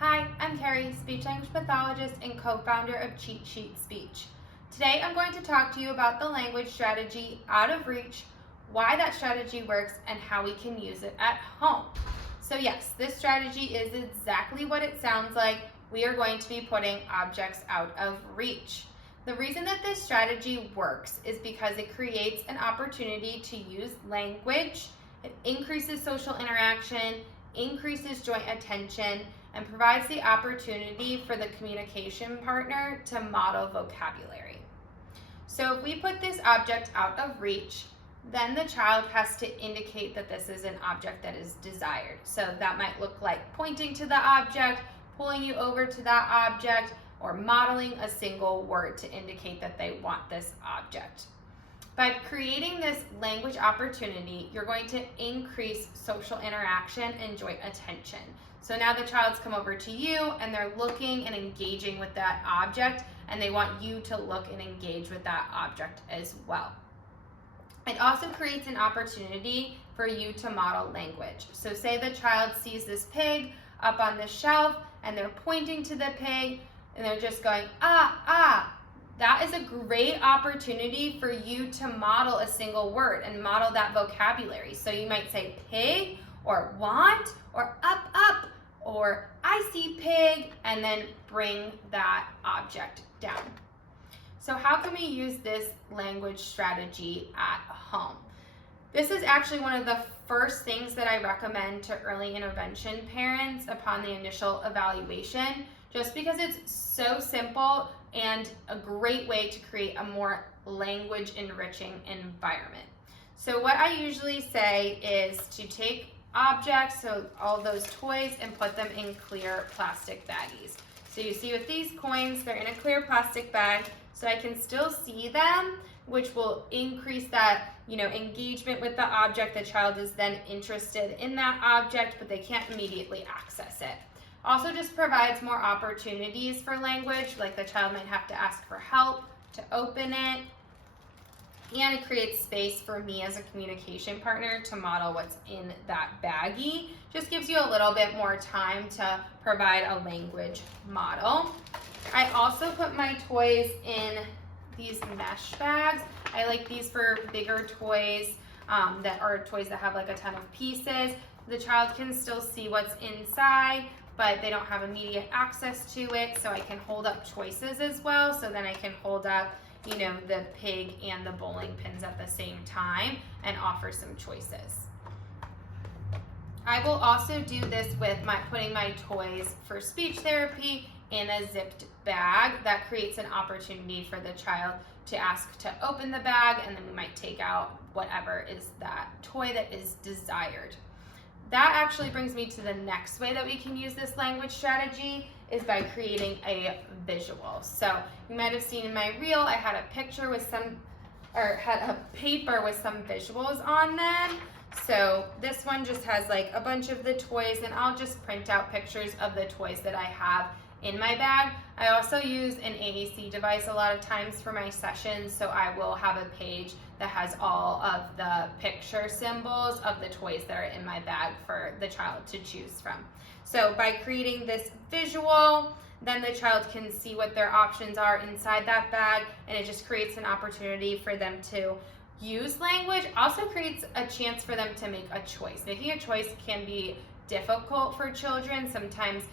Hi, I'm Kerry, speech language pathologist and co-founder of Cheat Sheet Speech. Today I'm going to talk to you about the language strategy out of reach, why that strategy works, and how we can use it at home. So yes, this strategy is exactly what it sounds like. We are going to be putting objects out of reach. The reason that this strategy works is because it creates an opportunity to use language, it increases social interaction, increases joint attention, and provides the opportunity for the communication partner to model vocabulary. So if we put this object out of reach, then the child has to indicate that this is an object that is desired. So that might look like pointing to the object, pulling you over to that object, or modeling a single word to indicate that they want this object. By creating this language opportunity, you're going to increase social interaction and joint attention. So now the child's come over to you and they're looking and engaging with that object, and they want you to look and engage with that object as well. It also creates an opportunity for you to model language. So say the child sees this pig up on the shelf and they're pointing to the pig and they're just going, ah, ah. That is a great opportunity for you to model a single word and model that vocabulary. So you might say pig, or want, or up, up, or I see pig, and then bring that object down. So how can we use this language strategy at home? This is actually one of the first things that I recommend to early intervention parents upon the initial evaluation, just because it's so simple and a great way to create a more language enriching environment. So what I usually say is to take objects, so all those toys, and put them in clear plastic baggies. So you see with these coins, they're in a clear plastic bag, so I can still see them, which will increase that, engagement with the object. The child is then interested in that object, but they can't immediately access it. Also just provides more opportunities for language, like the child might have to ask for help to open it, and it creates space for me as a communication partner to model what's in that baggie. Just gives you a little bit more time to provide a language model. I also put my toys in these mesh bags. I like these for bigger toys that are toys that have like a ton of pieces. The child can still see what's inside, but they don't have immediate access to it, so I can hold up choices as well. So then I can hold up, the pig and the bowling pins at the same time and offer some choices. I will also do this with putting my toys for speech therapy in a zipped bag. That creates an opportunity for the child to ask to open the bag, and then we might take out whatever is that toy that is desired. That actually brings me to the next way that we can use this language strategy, is by creating a visual. So you might have seen in my reel, I had a picture with had a paper with some visuals on them. So this one just has like a bunch of the toys, and I'll just print out pictures of the toys that I have in my bag. I also use an AAC device a lot of times for my sessions, so I will have a page that has all of the picture symbols of the toys that are in my bag for the child to choose from. So by creating this visual, then the child can see what their options are inside that bag, and it just creates an opportunity for them to use language. Also creates a chance for them to make a choice. Making a choice can be difficult for children. Sometimes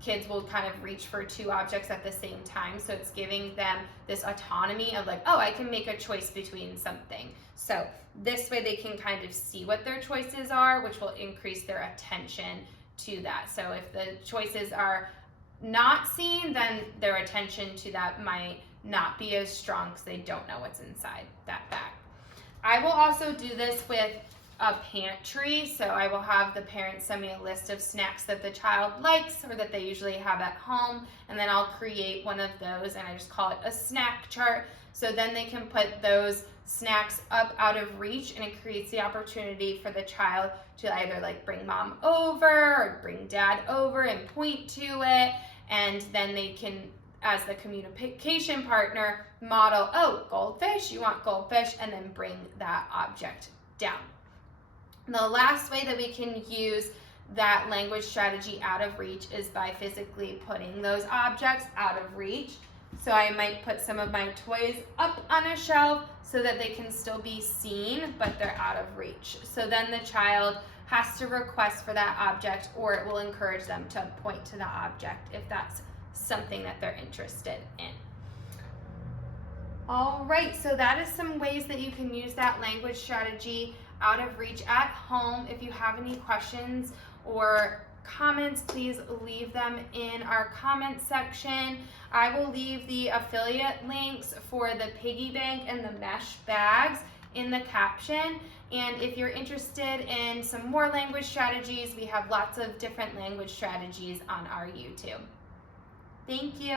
kids will kind of reach for two objects at the same time, so it's giving them this autonomy of like, oh, I can make a choice between something. So this way they can kind of see what their choices are, which will increase their attention to that. So if the choices are not seen, then their attention to that might not be as strong because they don't know what's inside that bag. I will also do this with a pantry, so I will have the parents send me a list of snacks that the child likes or that they usually have at home, and then I'll create one of those, and I just call it a snack chart. So then they can put those snacks up out of reach, and it creates the opportunity for the child to either like bring mom over or bring dad over and point to it, and then they can, as the communication partner, model, oh, goldfish, you want goldfish, and then bring that object down. The last way that we can use that language strategy out of reach is by physically putting those objects out of reach. So I might put some of my toys up on a shelf so that they can still be seen, but they're out of reach. So then the child has to request for that object, or it will encourage them to point to the object if that's something that they're interested in. All right, so that is some ways that you can use that language strategy out of reach at home. If you have any questions or comments, please leave them in our comment section. I will leave the affiliate links for the piggy bank and the mesh bags in the caption. And if you're interested in some more language strategies, we have lots of different language strategies on our YouTube. Thank you.